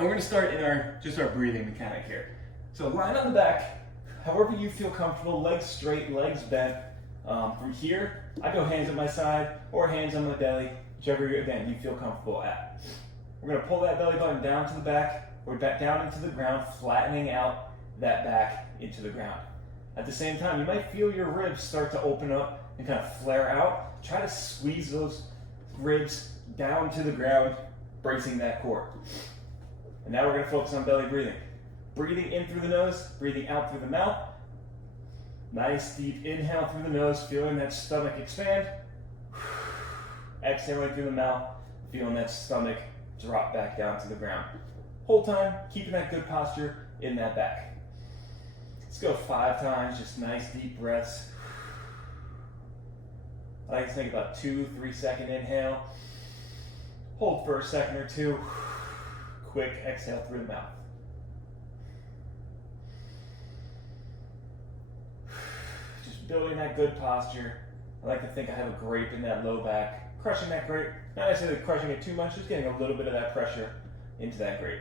And we're gonna start in our breathing mechanic here. So line on the back, however you feel comfortable, legs straight, legs bent. From here, I go hands at my side or hands on my belly, whichever, again, you feel comfortable at. We're gonna pull that belly button down to the back or back down into the ground, flattening out that back into the ground. At the same time, you might feel your ribs start to open up and kind of flare out. Try to squeeze those ribs down to the ground, bracing that core. And now we're gonna focus on belly breathing. Breathing in through the nose, breathing out through the mouth. Nice deep inhale through the nose, feeling that stomach expand. Exhaling through the mouth, feeling that stomach drop back down to the ground. Whole time, keeping that good posture in that back. Let's go 5 times, just nice deep breaths. I like to think about 2-3 second inhale. Hold for a second or two. Quick exhale through the mouth. Just building that good posture. I like to think I have a grape in that low back. Crushing that grape, not necessarily crushing it too much, just getting a little bit of that pressure into that grape.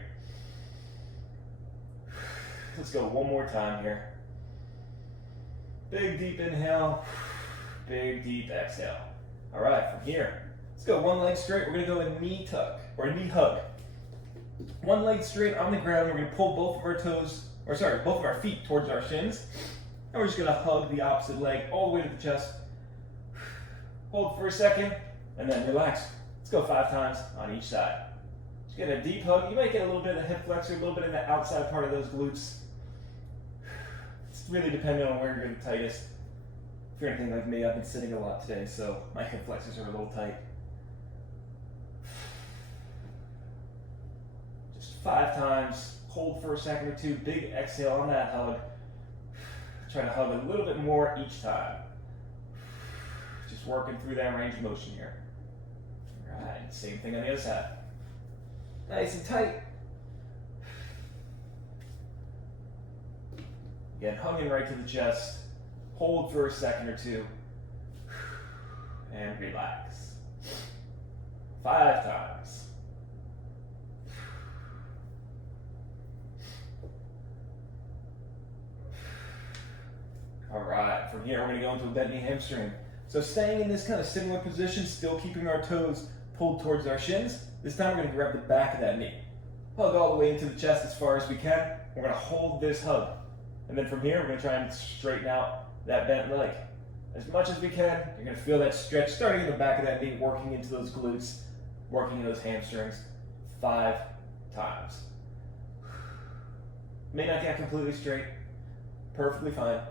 Let's go one more time here. Big deep inhale, big deep exhale. All right, from here, let's go one leg straight. We're gonna go a knee tuck or a knee hug. One leg straight on the ground. We're gonna pull both of our feet towards our shins. And we're just gonna hug the opposite leg all the way to the chest. Hold for a second, and then relax. Let's go 5 times on each side. Just get a deep hug. You might get a little bit of the hip flexor, a little bit of the outside part of those glutes. It's really dependent on where you're the tightest. If you're anything like me, I've been sitting a lot today, so my hip flexors are a little tight. Just 5 times. Hold for a second or two. Big exhale on that hug. Try to hug a little bit more each time. Just working through that range of motion here. All right, same thing on the other side. Nice and tight. Again, hugging right to the chest. Hold for a second or two. And relax. 5 times. All right, from here we're gonna go into a bent knee hamstring. So staying in this kind of similar position, still keeping our toes pulled towards our shins. This time we're gonna grab the back of that knee. Hug all the way into the chest as far as we can. We're gonna hold this hug. And then from here, we're gonna try and straighten out that bent leg. As much as we can, you're gonna feel that stretch starting in the back of that knee, working into those glutes, working into those hamstrings. 5 times. May not get completely straight, perfectly fine.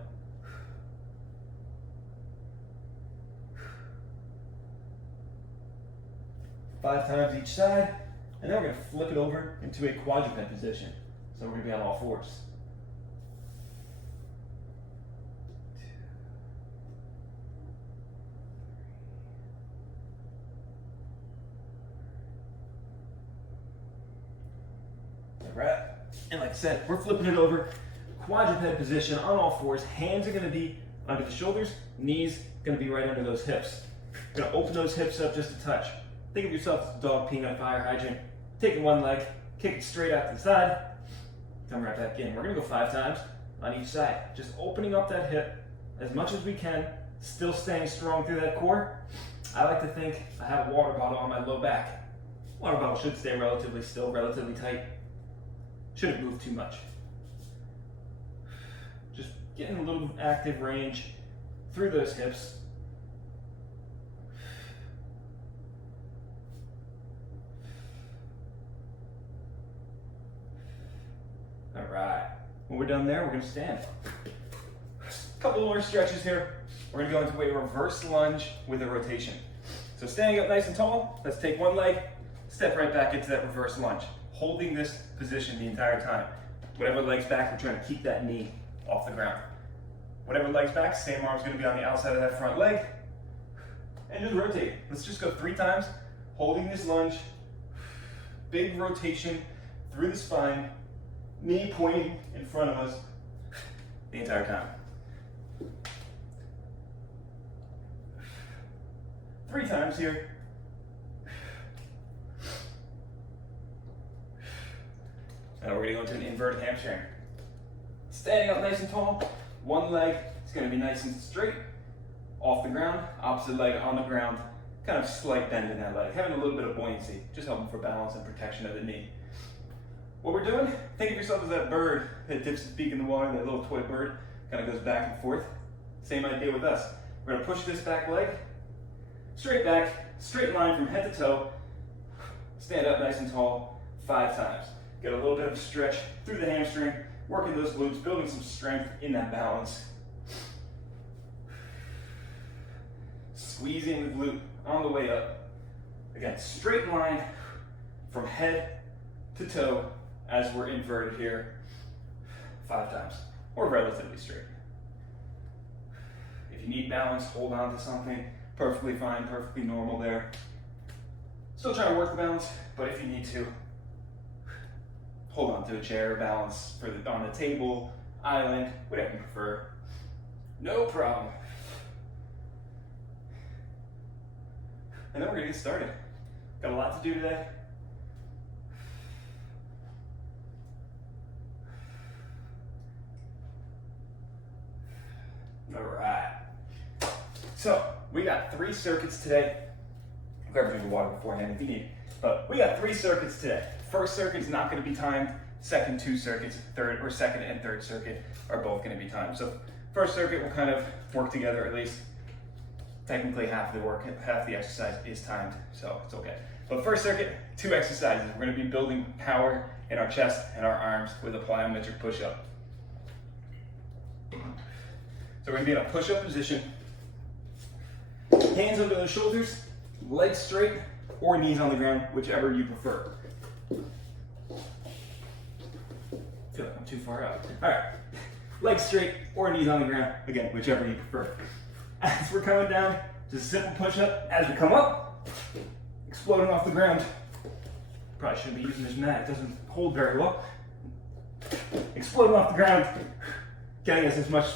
Five times each side, and then we're gonna flip it over into a quadruped position. So we're gonna be on all fours. All right, and like I said, we're flipping it over, quadruped position on all fours. Hands are gonna be under the shoulders, knees gonna be right under those hips. We're gonna open those hips up just a touch. Think of yourself as a dog peeing on a fire hydrant. Taking one leg, kick it straight out to the side, come right back in. We're gonna go 5 times on each side. Just opening up that hip as much as we can, still staying strong through that core. I like to think I have a water bottle on my low back. Water bottle should stay relatively still, relatively tight. Shouldn't move too much. Just getting a little active range through those hips. All right, when we're done there, we're gonna stand. A couple more stretches here. We're gonna go into a reverse lunge with a rotation. So standing up nice and tall, let's take one leg, step right back into that reverse lunge, holding this position the entire time. Whatever leg's back, we're trying to keep that knee off the ground. Whatever leg's back, same arm's gonna be on the outside of that front leg. And just rotate. Let's just go 3 times, holding this lunge. Big rotation through the spine. Knee pointing in front of us the entire time. 3 times here. And we're gonna go into an inverted hamstring. Standing up nice and tall, one leg is gonna be nice and straight, off the ground, opposite leg on the ground, kind of slight bend in that leg, having a little bit of buoyancy, just helping for balance and protection of the knee. What we're doing, think of yourself as that bird that dips its beak in the water, that little toy bird, kind of goes back and forth. Same idea with us. We're gonna push this back leg, straight back, straight line from head to toe, stand up nice and tall, 5 times. Get a little bit of a stretch through the hamstring, working those glutes, building some strength in that balance. Squeezing the glute on the way up. Again, straight line from head to toe as we're inverted here, 5 times, or relatively straight. If you need balance, hold on to something, perfectly fine, perfectly normal there. Still trying to work the balance, but if you need to, hold on to a chair, balance on the table, island, whatever you prefer. No problem. And then we're gonna get started. Got a lot to do today. All right. So we got 3 circuits today. Grab a drink of water beforehand if you need. But we got 3 circuits today. First circuit is not going to be timed. Second 2 circuits, second and third circuit are both going to be timed. So first circuit will kind of work together, at least technically half the exercise is timed, so it's okay. But first circuit, 2 exercises. We're going to be building power in our chest and our arms with a plyometric push-up. So we're going to be in a push-up position. Hands under the shoulders, legs straight, or knees on the ground, whichever you prefer. I feel like I'm too far out. All right, legs straight or knees on the ground, again, whichever you prefer. As we're coming down, just a simple push-up. As we come up, exploding off the ground. Probably shouldn't be using this mat, it doesn't hold very well. Exploding off the ground, getting us as much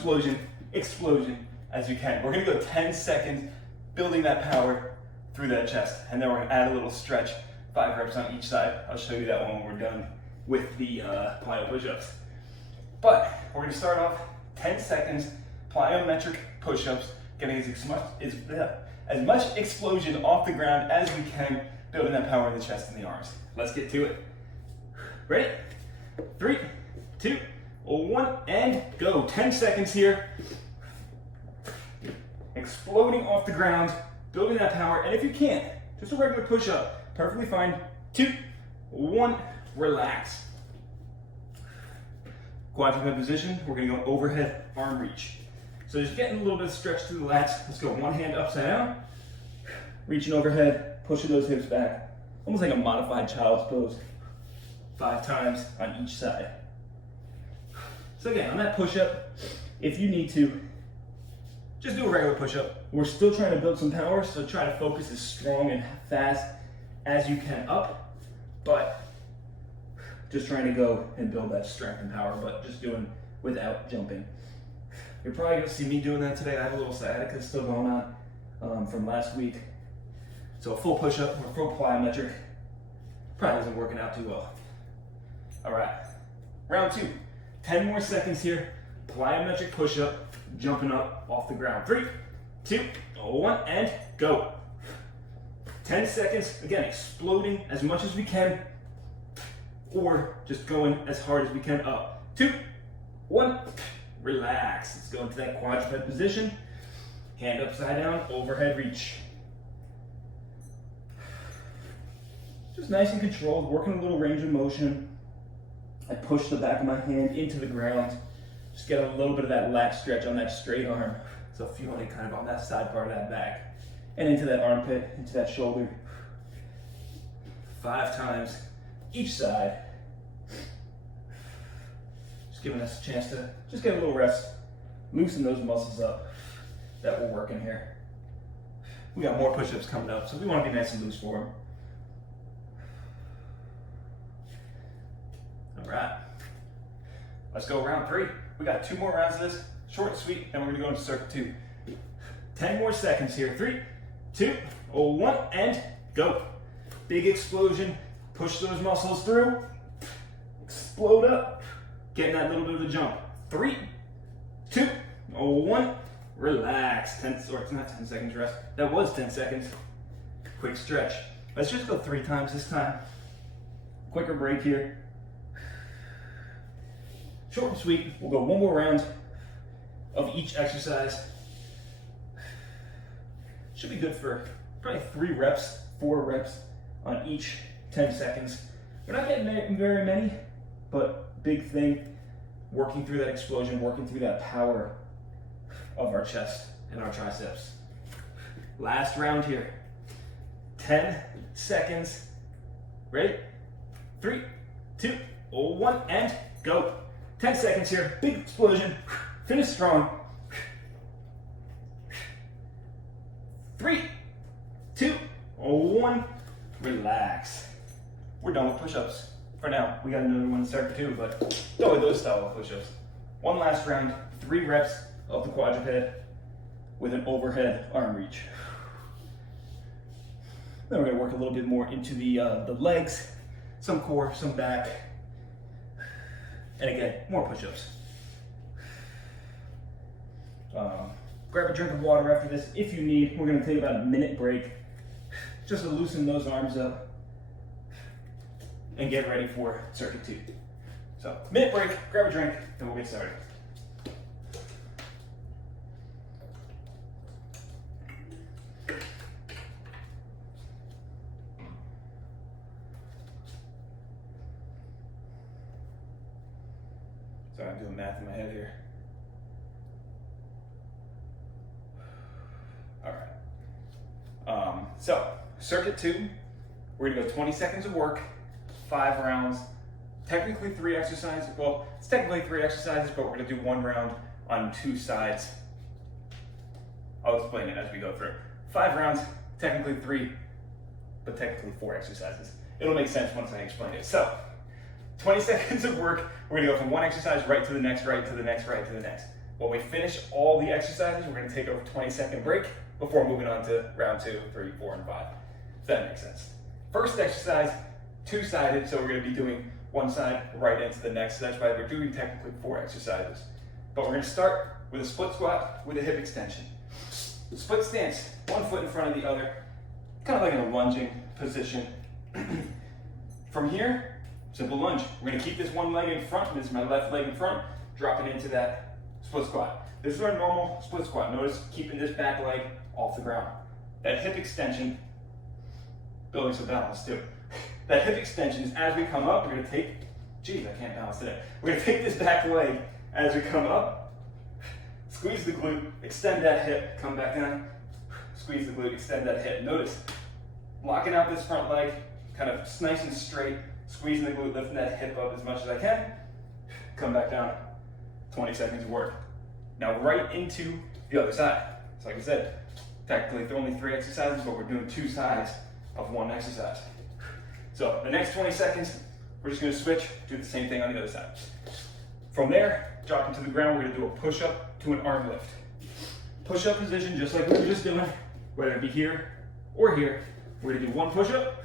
explosion as you can. We're gonna go 10 seconds, building that power through that chest, and then we're gonna add a little stretch, 5 reps on each side. I'll show you that when we're done with the plyo push-ups. But we're gonna start off 10 seconds, plyometric push-ups, getting as much explosion off the ground as we can, building that power in the chest and the arms. Let's get to it. Ready? 3, 2, 1, and go. 10 seconds here. Exploding off the ground, building that power, and if you can't, just a regular push-up, perfectly fine. 2, 1, relax. Quadruped position, we're gonna go overhead arm reach. So just getting a little bit of stretch through the lats. Let's go one hand upside down, reaching overhead, pushing those hips back, almost like a modified child's pose. 5 times on each side. So again, on that push-up, if you need to, just do a regular push-up. We're still trying to build some power, so try to focus as strong and fast as you can up, but just trying to go and build that strength and power, but just doing without jumping. You're probably gonna see me doing that today. I have a little sciatica still going on from last week. So a full push-up or full plyometric probably isn't working out too well. All right, round 2. 10 more seconds here. Plyometric push-up, jumping up off the ground. 3, 2, 1, and go. 10 seconds, again, exploding as much as we can, or just going as hard as we can up. 2, 1, relax. Let's go into that quadruped position. Hand upside down, overhead reach. Just nice and controlled, working a little range of motion. I push the back of my hand into the ground. Just get a little bit of that lat stretch on that straight arm. So feeling it kind of on that side part of that back. And into that armpit, into that shoulder. 5 times each side. Just giving us a chance to just get a little rest. Loosen those muscles up that we're working here. We got more push-ups coming up, so we want to be nice and loose for them. All right, let's go round 3. We got 2 more rounds of this, short and sweet, and we're gonna go into circuit 2. 10 more seconds here. 3, 2, 1, and go. Big explosion, push those muscles through. explode up, getting that little bit of a jump. 3, 2, 1, relax. 10, or it's not 10 seconds rest. That was 10 seconds. Quick stretch. Let's just go 3 times this time. Quicker break here. Short and sweet. We'll go 1 more round of each exercise. Should be good for probably 3 reps, 4 reps on each 10 seconds. We're not getting very many, but big thing, working through that explosion, working through that power of our chest and our triceps. Last round here. 10 seconds. Ready? 3, 2, 1, and go. 10 seconds here. Big explosion. Finish strong. 3, 2, 1. Relax. We're done with push-ups for now. We got another one to start too, but don't with those style of push-ups. One last round, 3 reps of the quadruped with an overhead arm reach. Then we're gonna work a little bit more into the legs, some core, some back, and again, more push-ups. Grab a drink of water after this if you need. We're gonna take about a minute break just to loosen those arms up and get ready for circuit 2. So, minute break, grab a drink, and we'll get started. Sorry, I'm doing math in my head here. All right. So, circuit 2, we're gonna go 20 seconds of work, 5 rounds, technically 3 exercises. Well, it's technically 3 exercises, but we're gonna do 1 round on 2 sides. I'll explain it as we go through. 5 rounds, technically 3, but technically 4 exercises. It'll make sense once I explain it. So, 20 seconds of work, we're gonna go from 1 exercise right to the next, right to the next, right to the next. When we finish all the exercises, we're gonna take a 20-second break before moving on to round 2, 3, 4, and 5. If that makes sense. First exercise, 2-sided, so we're gonna be doing one side right into the next. So that's why we're doing technically 4 exercises. But we're gonna start with a split squat with a hip extension. Split stance, 1 foot in front of the other, kind of like in a lunging position. From here, simple lunge. We're gonna keep this one leg in front, this is my left leg in front, drop it into that split squat. This is our normal split squat. Notice keeping this back leg off the ground. That hip extension, building some balance too. That hip extension is as we come up, we're gonna take, geez, I can't balance today. We're gonna take this back leg as we come up, squeeze the glute, extend that hip, come back down, squeeze the glute, extend that hip. Notice, locking out this front leg, kind of nice and straight, squeezing the glute, lifting that hip up as much as I can, come back down, 20 seconds of work. Now right into the other side. So like I said, technically there are only 3 exercises, but we're doing 2 sides of 1 exercise. So the next 20 seconds, we're just gonna switch, do the same thing on the other side. From there, dropping to the ground, we're gonna do a push-up to an arm lift. Push-up position, just like we were just doing, whether it be here or here. We're gonna do 1 push-up.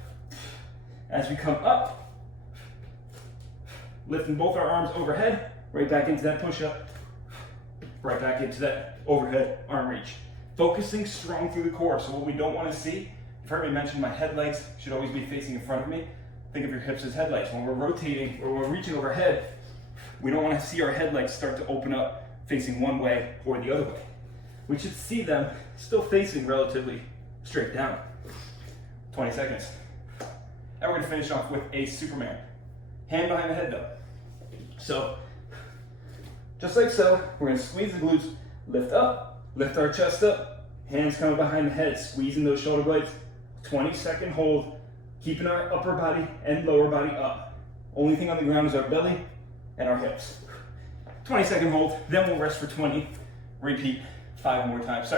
As we come up, lifting both our arms overhead, right back into that push-up, right back into that overhead arm reach. Focusing strong through the core. So what we don't want to see, you've heard me mention my head legs should always be facing in front of me. Think of your hips as headlights. When we're rotating or we're reaching overhead, we don't want to see our head legs start to open up facing one way or the other way. We should see them still facing relatively straight down. 20 seconds. And we're going to finish off with a Superman. Hand behind the head though. So, just like so, we're going to squeeze the glutes, lift up, lift our chest up, hands coming behind the head, squeezing those shoulder blades. 20-second hold, keeping our upper body and lower body up. Only thing on the ground is our belly and our hips. 20-second hold, then we'll rest for 20. Repeat 4 more times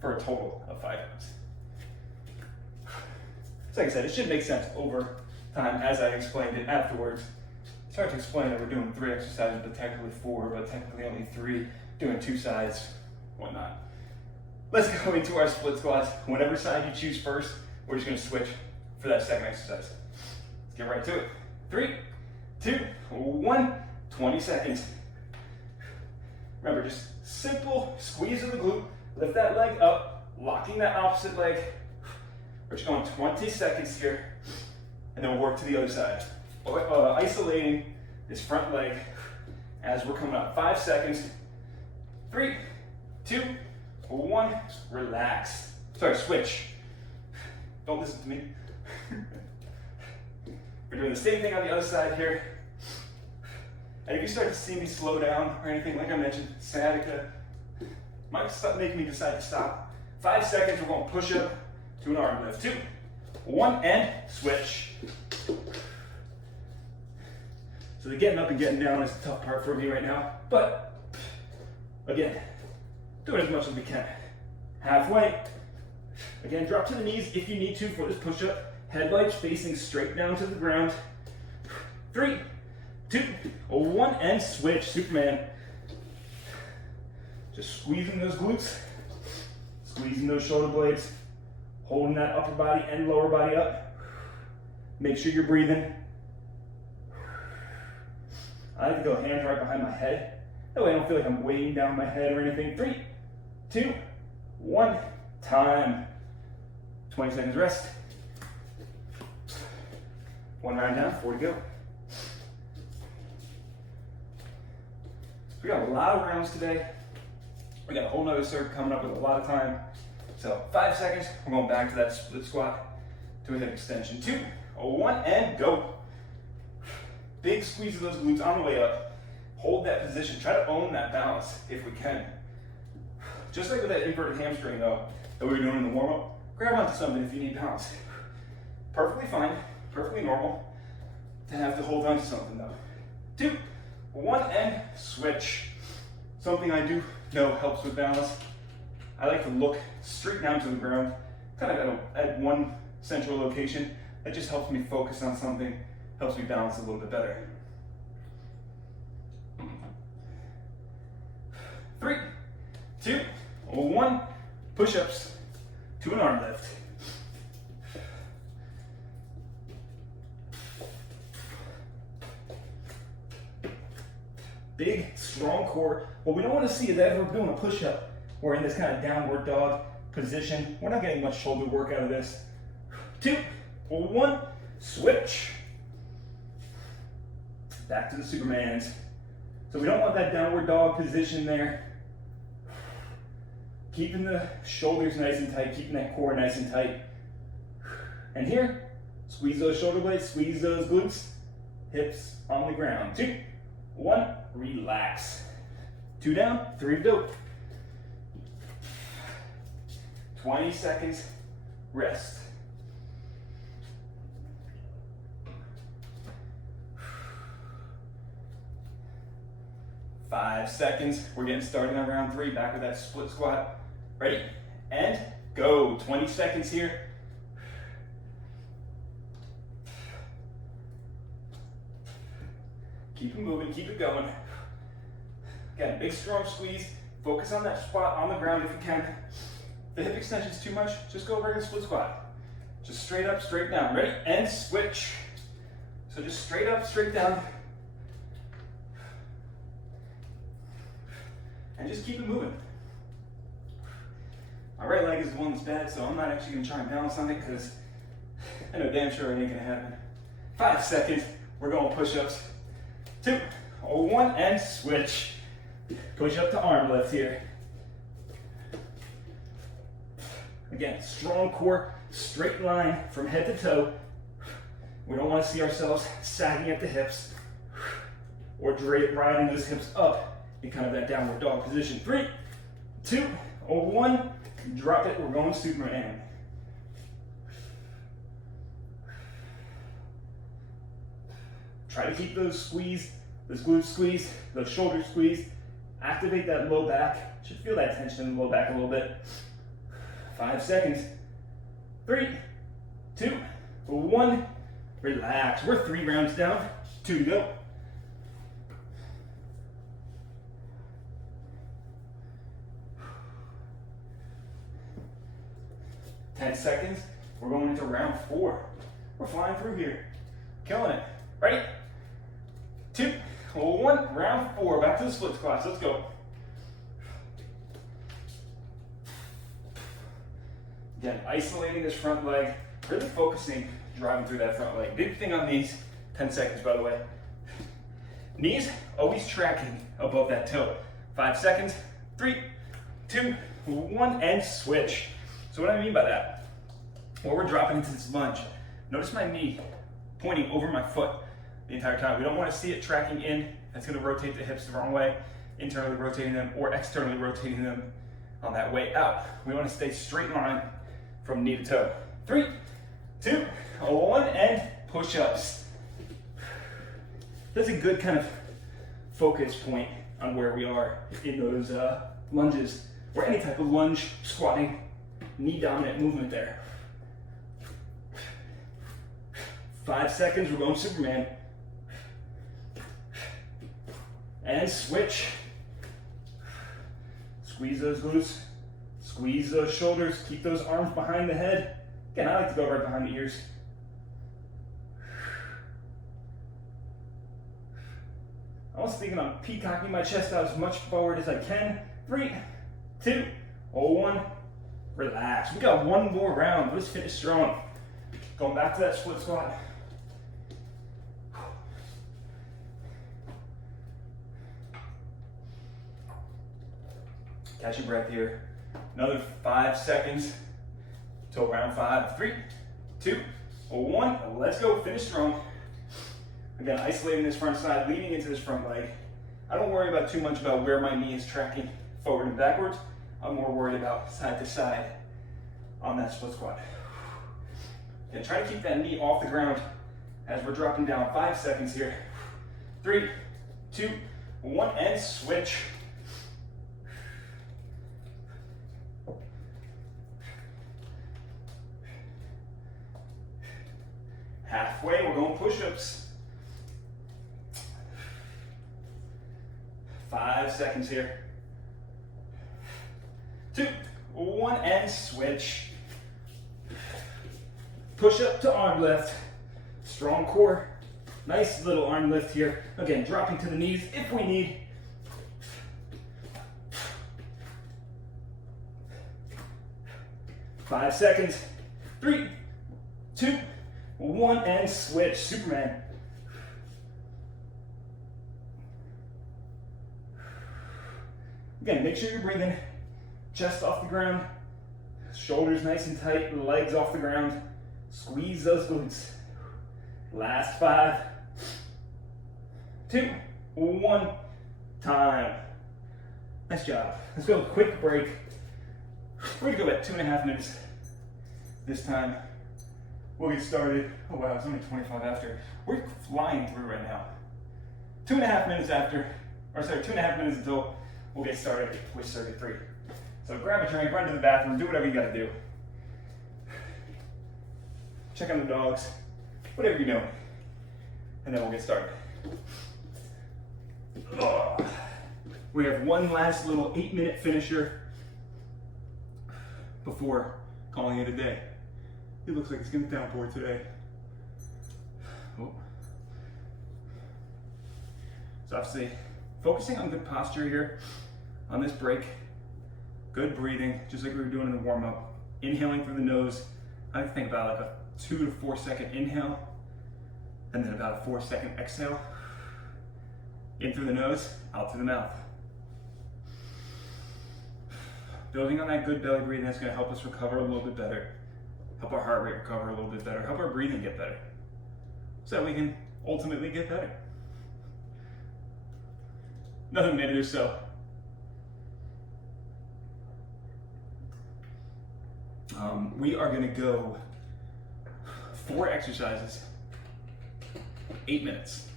for a total of 5 reps. So like I said, it should make sense over time as I explained it afterwards. It's hard to explain that we're doing 3 exercises, but technically 4, but technically only 3, doing 2 sides, whatnot. Let's go into our split squats. Whatever side you choose first, we're just gonna switch for that second exercise. Let's get right to it. 3, 2, 1, 20 seconds. Remember, just simple squeeze of the glute, lift that leg up, locking that opposite leg. We're just going 20 seconds here, and then we'll work to the other side. Isolating this front leg as we're coming up. 5 seconds. 3, 2, 1, relax. Sorry, switch. Don't listen to me. We're doing the same thing on the other side here. And if you start to see me slow down or anything, like I mentioned, sciatica might make me decide to stop. 5 seconds, we're going to push up to an arm lift. 2, 1, and switch. So the getting up and getting down is the tough part for me right now. But again, do it as much as we can. Halfway. Again, drop to the knees if you need to for this push-up. Headlights facing straight down to the ground. 3, 2, 1, and switch. Superman. Just squeezing those glutes, squeezing those shoulder blades, holding that upper body and lower body up. Make sure you're breathing. I like to go hands right behind my head. That way I don't feel like I'm weighing down my head or anything. 3, 2, 1, time. 20 seconds rest. 1 round down, 4 to go. We got a lot of rounds today. We got a whole nother circuit coming up with a lot of time. So 5 seconds, we're going back to that split squat to a hip extension. 2, 1, and go. Big squeeze of those glutes on the way up. Hold that position. Try to own that balance if we can. Just like with that inverted hamstring though, that we were doing in the warm-up, grab onto something if you need balance. Perfectly fine, perfectly normal to have to hold on to something though. 2, 1, and switch. Something I do know helps with balance. I like to look straight down to the ground, kind of at one central location. That just helps me focus on something, helps me balance a little bit better. 3, 2, 1, push-ups to an arm lift. Big, strong core. What we don't want to see is that if we're doing a push-up, we're in this kind of downward dog position. We're not getting much shoulder work out of this. 2, 1, switch. Back to the Supermans. So we don't want that downward dog position there. Keeping the shoulders nice and tight, keeping that core nice and tight. And here, squeeze those shoulder blades, squeeze those glutes, hips on the ground. 2, 1, relax. 2 down, 3 to go. 20 seconds, rest. Five seconds. We're getting started on round 3. Back with that split squat. Ready? And go. 20 seconds here. Keep it moving. Keep it going. Again, big strong squeeze. Focus on that squat on the ground if you can. If the hip extension is too much, just go regular split squat. Just straight up, straight down. Ready? And switch. So just straight up, straight down. And just keep it moving. My right leg is the one that's bad, so I'm not actually going to try and balance on it because I know damn sure it ain't going to happen. 5 seconds. We're going push-ups. 2, 1, and switch. Push up to arm lift here. Again, strong core, straight line from head to toe. We don't want to see ourselves sagging at the hips or riding those hips up in kind of that downward dog position. 3, 2, 1, drop it. We're going Superman. Try to keep those squeeze, those glutes squeeze, those shoulders squeeze. Activate that low back. Should feel that tension in the low back a little bit. 5 seconds. 3, 2, 1. Relax. We're 3 rounds down. 2 to go. Ten seconds. We're going into round 4. We're flying through here. Killing it. Ready? 2, 1. Round 4. Back to the split squats. Let's go. Again, isolating this front leg, really focusing, driving through that front leg. Big thing on these, 10 seconds by the way. Knees always tracking above that toe. 5 seconds, 3, 2, 1, and switch. So what do I mean by that? Well, we're dropping into this lunge. Notice my knee pointing over my foot the entire time. We don't want to see it tracking in. That's going to rotate the hips the wrong way, internally rotating them or externally rotating them on that way out. We want to stay straight line from knee to toe. 3, 2, 1, and push-ups. That's a good kind of focus point on where we are in those lunges, or any type of lunge, squatting, knee dominant movement there. 5 seconds, we're going Superman. And switch. Squeeze those glutes, squeeze those shoulders, keep those arms behind the head. Again, I like to go right behind the ears. I was thinking on peacocking my chest out as much forward as I can. 3, 2, 1. Relax. We got one more round. Let's finish strong. Going back to that split squat. Catch your breath here. Another 5 seconds till round 5. 3, 2, 1. Let's go. Finish strong. Again, isolating this front side, leaning into this front leg. I don't worry about too much about where my knee is tracking forward and backwards. I'm more worried about side to side on that split squat. And try to keep that knee off the ground as we're dropping down. 5 seconds here. 3, 2, 1, and switch. Halfway, we're going push-ups. 5 seconds here. 2, 1, and switch. Push up to arm lift. Strong core. Nice little arm lift here. Again, dropping to the knees if we need. 5 seconds. 3, 2, 1, and switch. Superman. Again, make sure you're breathing. Chest off the ground. Shoulders nice and tight. Legs off the ground. Squeeze those glutes. Last 5, 2, 1. Time. Nice job. Let's go. Quick break. We're gonna go at 2.5 minutes this time. We'll get started. Oh wow, it's only 25 after. We're flying through right now. 2.5 minutes after, or sorry, 2.5 minutes until we'll get started with circuit 3. So grab a drink, run to the bathroom, do whatever you gotta do. Check on the dogs, whatever you know, and then we'll get started. We have one last little 8-minute finisher before calling it a day. It looks like it's gonna downpour today. Oh. So obviously, focusing on good posture here on this break. Good breathing, just like we were doing in the warm-up. Inhaling through the nose. I like to think about like a 2 to 4 second inhale, and then about a 4-second exhale. In through the nose, out through the mouth. Building on that good belly breathing, that's gonna help us recover a little bit better. Help our heart rate recover a little bit better. Help our breathing get better. So that we can ultimately get better. Another minute or so. We are gonna go 4 exercises, 8 minutes.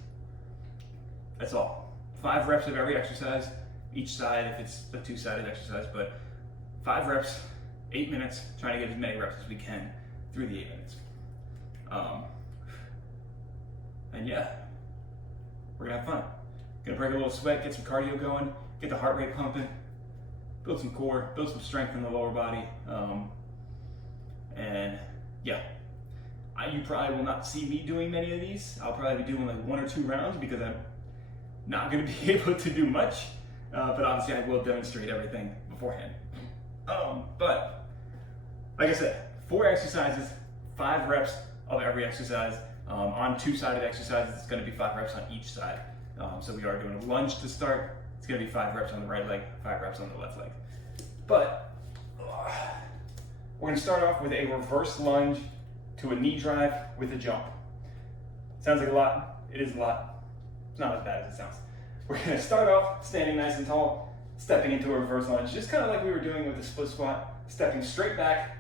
That's all. 5 reps of every exercise, each side if it's a 2-sided exercise, but 5 reps, 8 minutes, trying to get as many reps as we can through the 8 minutes. And yeah, we're gonna have fun. Gonna break a little sweat, get some cardio going, get the heart rate pumping, build some core, build some strength in the lower body. And yeah, you probably will not see me doing many of these. I'll probably be doing like 1 or 2 rounds because I'm not going to be able to do much, but obviously I will demonstrate everything beforehand. But like I said, 4 exercises, 5 reps of every exercise. On 2-sided exercises, it's going to be 5 reps on each side. So we are doing a lunge to start. It's going to be 5 reps on the right leg, 5 reps on the left leg. But we're going to start off with a reverse lunge to a knee drive with a jump. Sounds like a lot. It is a lot. It's not as bad as it sounds. We're going to start off standing nice and tall, stepping into a reverse lunge, just kind of like we were doing with the split squat, stepping straight back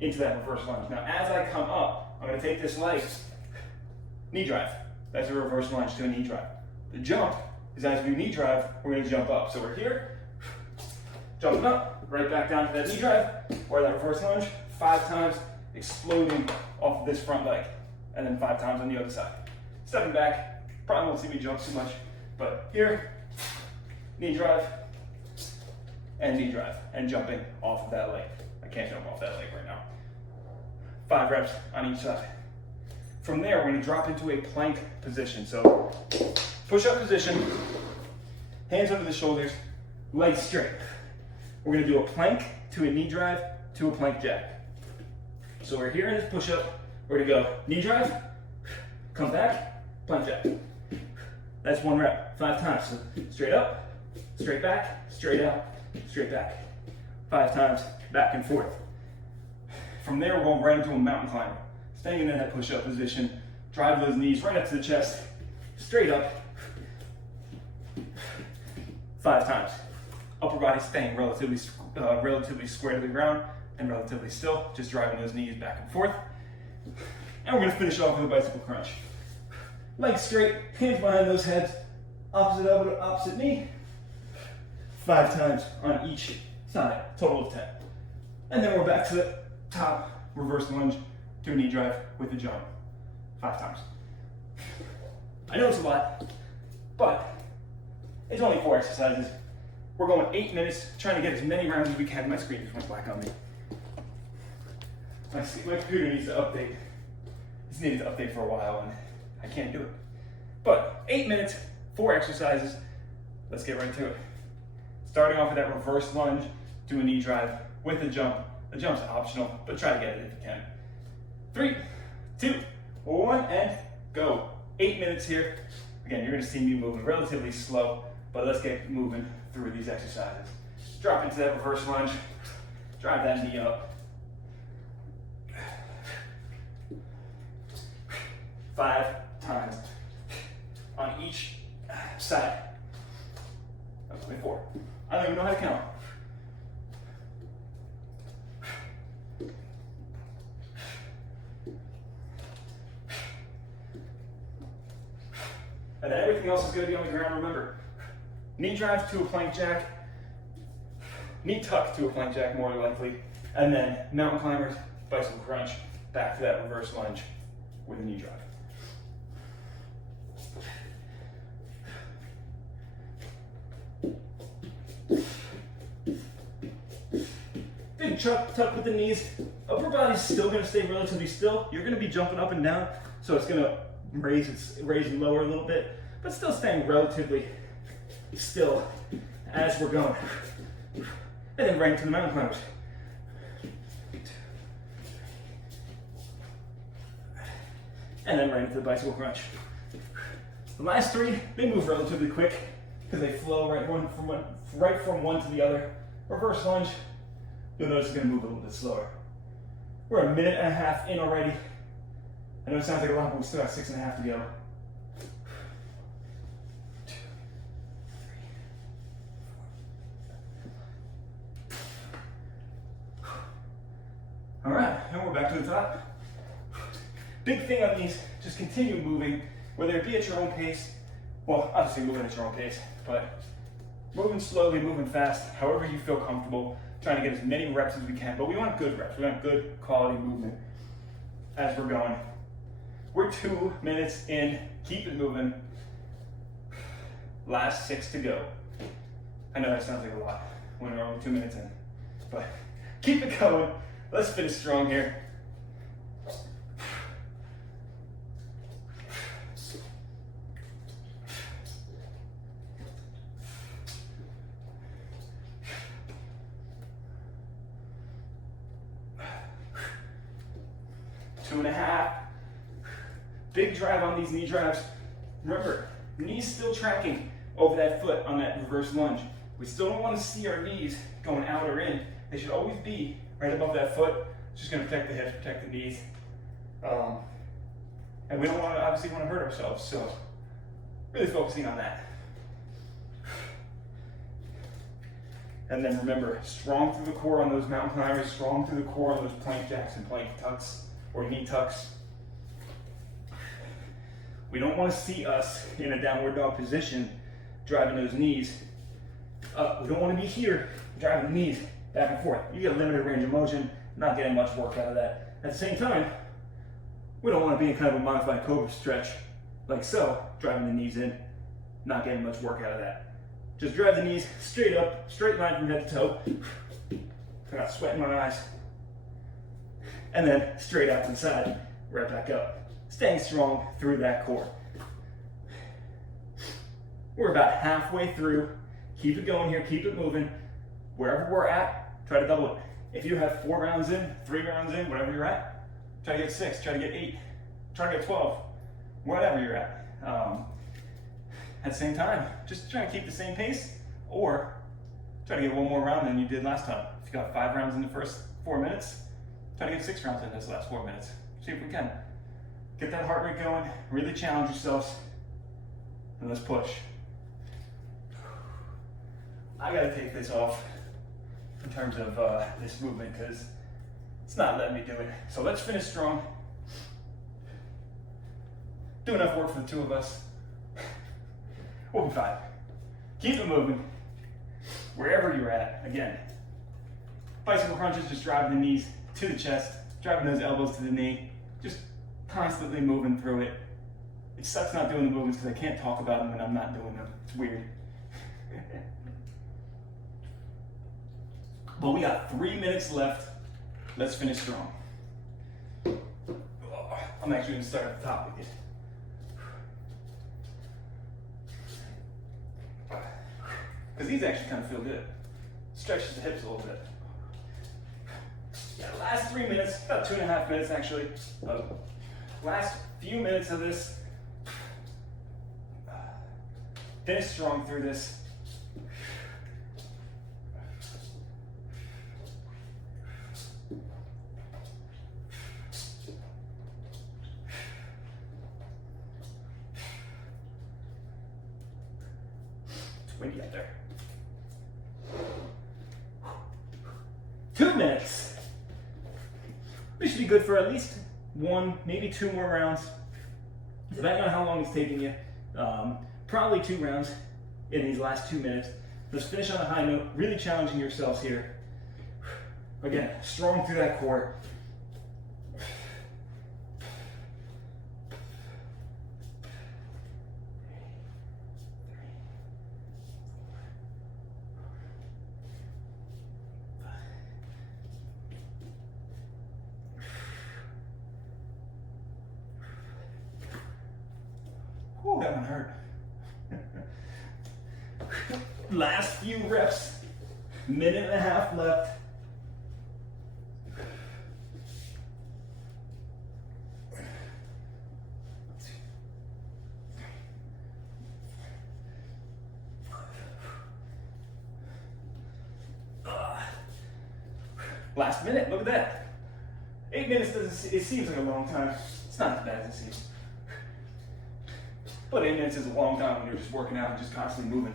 into that reverse lunge. Now, as I come up, I'm going to take this leg, knee drive. That's a reverse lunge to a knee drive. The jump is as we knee drive, we're going to jump up. So we're here, jumping up, right back down to that knee drive, or that reverse lunge, 5 times, exploding off of this front leg, and then 5 times on the other side. Stepping back, probably won't see me jump too much, but here, knee drive, and jumping off of that leg. I can't jump off that leg right now. 5 reps on each side. From there, we're going to drop into a plank position. So, push-up position, hands under the shoulders, legs straight. We're going to do a plank to a knee drive to a plank jack. So we're here in this push-up. We're going to go knee drive, come back, plank jack. That's 1 rep, 5 times. So straight up, straight back, straight out, straight back. 5 times, back and forth. From there, we're going right into a mountain climber. Staying in that push-up position, drive those knees right up to the chest, straight up, 5 times. Upper body staying relatively square to the ground and relatively still, just driving those knees back and forth. And we're going to finish off with a bicycle crunch. Legs straight, hands behind those heads, opposite elbow to opposite knee, 5 times on each side, total of 10. And then we're back to the top reverse lunge to a knee drive with a jump, 5 times. I know it's a lot, but it's only 4 exercises. We're going 8 minutes, trying to get as many rounds as we can. My screen just went black on me. My computer needs to update. It's needed to update for a while, and I can't do it. But 8 minutes, 4 exercises. Let's get right to it. Starting off with that reverse lunge to a knee drive with a jump. The jump's optional, but try to get it if you can. 3, 2, 1, and go. 8 minutes here. Again, you're going to see me moving relatively slow, but let's get moving through these exercises. Drop into that reverse lunge. Drive that knee up. 5 times on each side. That was 4. I don't even know how to count. And then everything else is going to be on the ground, remember. Knee drive to a plank jack, knee tuck to a plank jack more likely, and then mountain climbers, bicycle crunch, back to that reverse lunge with a knee drive. Big tuck with the knees. Upper body's still going to stay relatively still. You're going to be jumping up and down, so it's going to raise and lower a little bit, but still staying relatively still as we're going. And then right into the mountain climbers. And then right into the bicycle crunch. The last 3, they move relatively quick because they flow right from one to the other. Reverse lunge, you'll notice it's going to move a little bit slower. We're 1.5 minutes in already. I know it sounds like a lot, but we still got 6.5 to go. 2, 3, 4. All right, and we're back to the top. Big thing on these, just continue moving, whether it be at your own pace. Well, obviously moving at your own pace, but moving slowly, moving fast, however you feel comfortable, trying to get as many reps as we can, but we want good reps. We want good quality movement as we're going. We're 2 minutes in, keep it moving. Last 6 to go. I know that sounds like a lot when we're only 2 minutes in, but keep it going. Let's finish strong here. 2.5. Big drive on these knee drives. Remember, knees still tracking over that foot on that reverse lunge. We still don't want to see our knees going out or in. They should always be right above that foot. It's just going to protect the hips, protect the knees. And we don't want to, obviously want to hurt ourselves, so really focusing on that. And then remember, strong through the core on those mountain climbers, strong through the core on those plank jacks and plank tucks or knee tucks. We don't want to see us in a downward dog position driving those knees up. We don't want to be here driving the knees back and forth. You get a limited range of motion, not getting much work out of that. At the same time, we don't want to be in kind of a modified cobra stretch like so, driving the knees in, not getting much work out of that. Just drive the knees straight up, straight line from head to toe. I got sweat in my eyes. And then straight out to the side, right back up. Staying strong through that core. We're about halfway through. Keep it going here, keep it moving. Wherever we're at, try to double it. If you have 4 rounds in, 3 rounds in, whatever you're at, try to get 6, try to get 8, try to get 12, whatever you're at. At the same time, just try to keep the same pace or try to get 1 more round than you did last time. If you got 5 rounds in the first 4 minutes, try to get 6 rounds in those last 4 minutes. See if we can. Get that heart rate going, really challenge yourselves, and let's push. I gotta take this off in terms of this movement because it's not letting me do it. So let's finish strong. Do enough work for the 2 of us. We'll be fine. Keep it moving. Wherever you're at, again. Bicycle crunches, just driving the knees to the chest, driving those elbows to the knee, just constantly moving through it. It sucks not doing the movements because I can't talk about them when I'm not doing them. It's weird. But we got 3 minutes left. Let's finish strong. I'm actually going to start at the top again. Because these actually kind of feel good. Stretches the hips a little bit. Yeah, last 3 minutes, about 2.5 minutes actually. Last few minutes of this. Finish strong through this. It's windy out there. 2 minutes. We should be good for at least 1, maybe 2 more rounds. Depending on how long it's taking you. Probably 2 rounds in these last 2 minutes. Let's finish on a high note, really challenging yourselves here. Again, strong through that core. Whew, that one hurt. Last few reps, 1.5 minutes left. Last minute, look at that. 8 minutes, it seems like a long time. It's not as bad as it seems. But 8 minutes is a long time when you're just working out and just constantly moving.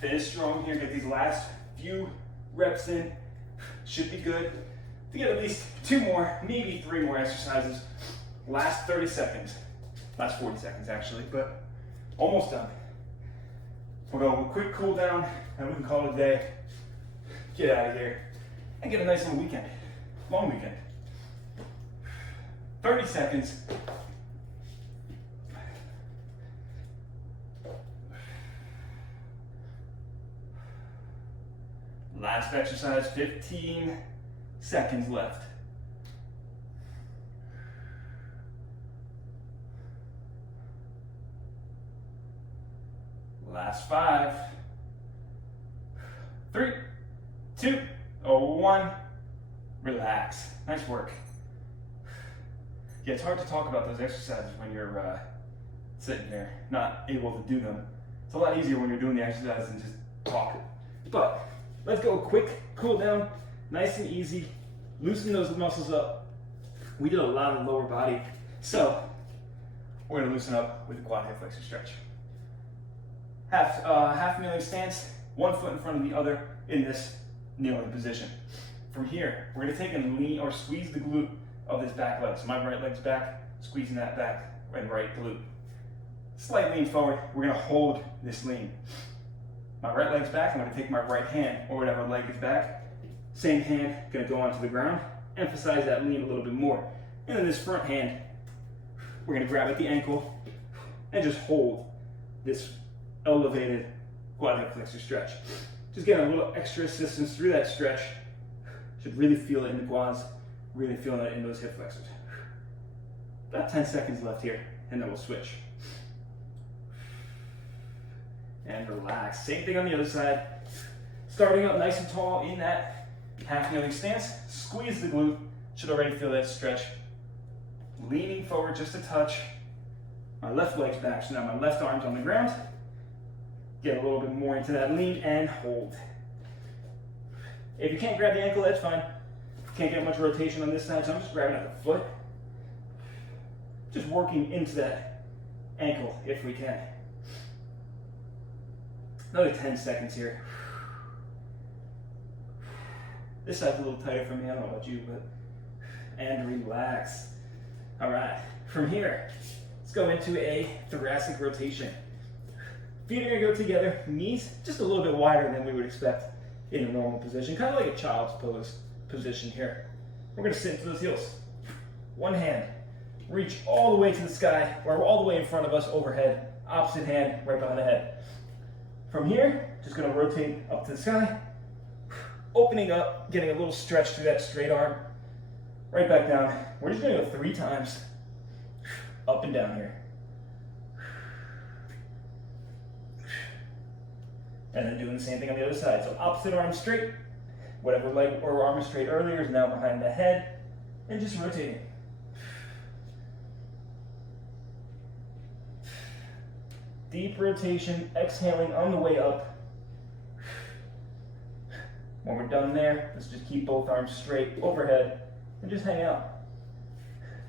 Finish strong here, get these last few reps in. Should be good. To get at least 2 more, maybe 3 more exercises. Last 30 seconds. Last 40 seconds actually, but almost done. We'll go a quick cool down and we can call it a day. Get out of here and get a nice little weekend. Long weekend. 30 seconds. Last exercise, 15 seconds left. Last 5, 3, 2, 1. Relax. Nice work. Yeah, it's hard to talk about those exercises when you're sitting here, not able to do them. It's a lot easier when you're doing the exercise and just talk. But let's go quick, cool down, nice and easy. Loosen those muscles up. We did a lot of lower body, so we're gonna loosen up with the quad hip flexor stretch. Half kneeling stance, one foot in front of the other in this kneeling position. From here, we're gonna take and lean or squeeze the glute of this back leg. So my right leg's back, squeezing that back and right glute. Slight lean forward, we're gonna hold this lean. My right leg's back, I'm gonna take my right hand or whatever leg is back. Same hand, gonna go onto the ground, emphasize that lean a little bit more. And then this front hand, we're gonna grab at the ankle and just hold this elevated quad hip flexor stretch. Just getting a little extra assistance through that stretch. Should really feel it in the quads, really feeling it in those hip flexors. About 10 seconds left here, and then we'll switch. And relax. Same thing on the other side. Starting up nice and tall in that half kneeling stance. Squeeze the glute. Should already feel that stretch. Leaning forward just a touch. My left leg's back, so now my left arm's on the ground. Get a little bit more into that lean and hold. If you can't grab the ankle, that's fine. Can't get much rotation on this side, so I'm just grabbing at the foot. Just working into that ankle if we can. Another 10 seconds here. This side's a little tighter for me, I don't know about you, but. And relax. All right, from here, let's go into a thoracic rotation. Feet are gonna go together, knees just a little bit wider than we would expect in a normal position, kind of like a child's pose position here. We're gonna sit into those heels. One hand, reach all the way to the sky, or all the way in front of us overhead. Opposite hand, right behind the head. From here, just gonna rotate up to the sky, opening up, getting a little stretch through that straight arm. Right back down. We're just gonna go 3 times, up and down here. And then doing the same thing on the other side. So opposite arm straight, whatever leg or arm was straight earlier is now behind the head, and just rotating. Deep rotation, exhaling on the way up. When we're done there, let's just keep both arms straight overhead and just hang out.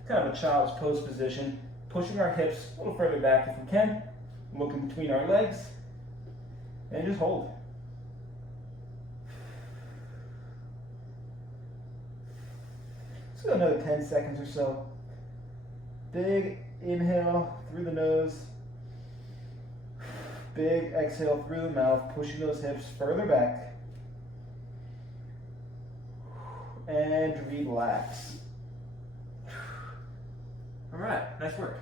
Kind of a child's pose position, pushing our hips a little further back if we can, looking between our legs, and just hold. Let's go another 10 seconds or so. Big inhale through the nose. Big exhale through the mouth, pushing those hips further back. And relax. All right, nice work.